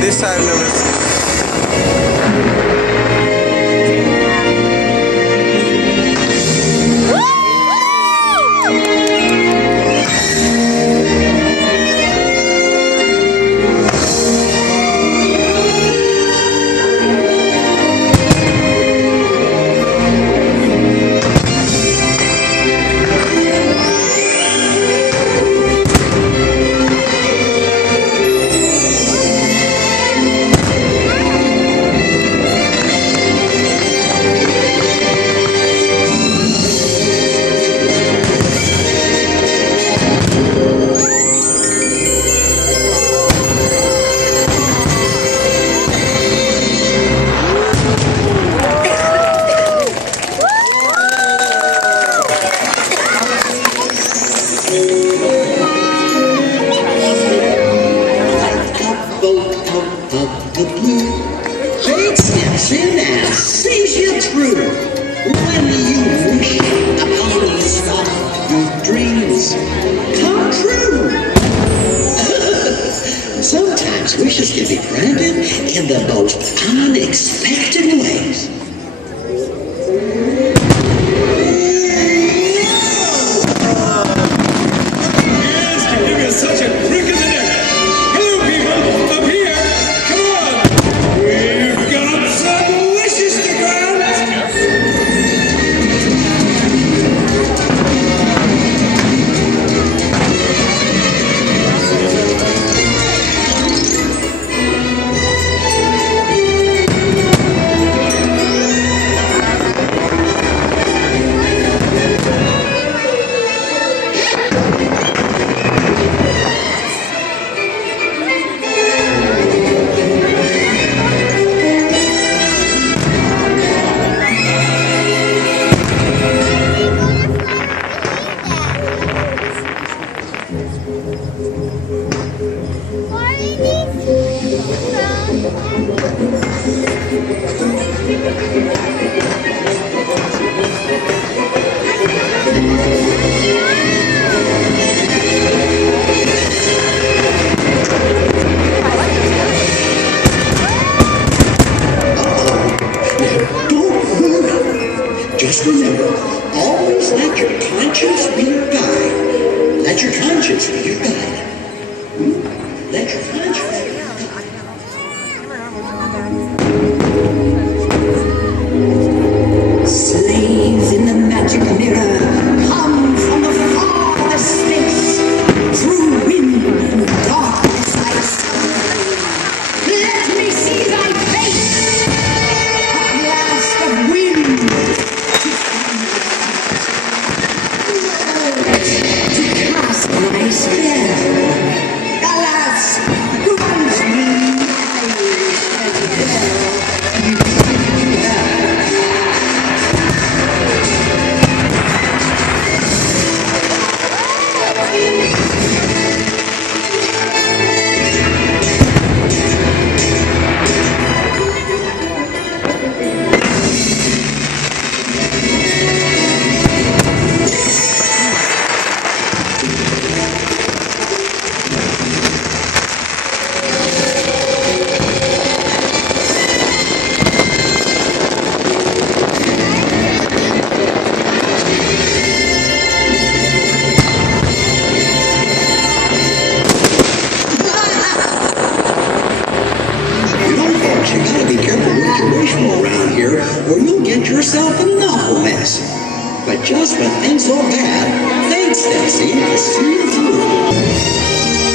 This I've never seen. Sometimes wishes can be granted in the most unexpected ways. Yes, giving us such a crick in the neck. Hello, people, up here. Come on. We've got some wishes to grant. Just remember, always let your conscience be your guide. Let your conscience be your guide. Let your conscience be your guide. Slave in the magic mirror, come from the farthest space, through wind and darkness I stand. Let me see thy face, a blast of wind. To cast my spell, alas, grant me You gotta be careful what you wish for around here, or you'll get yourself in an awful mess. But just when things go bad, thanks, Dempsey, to see you through.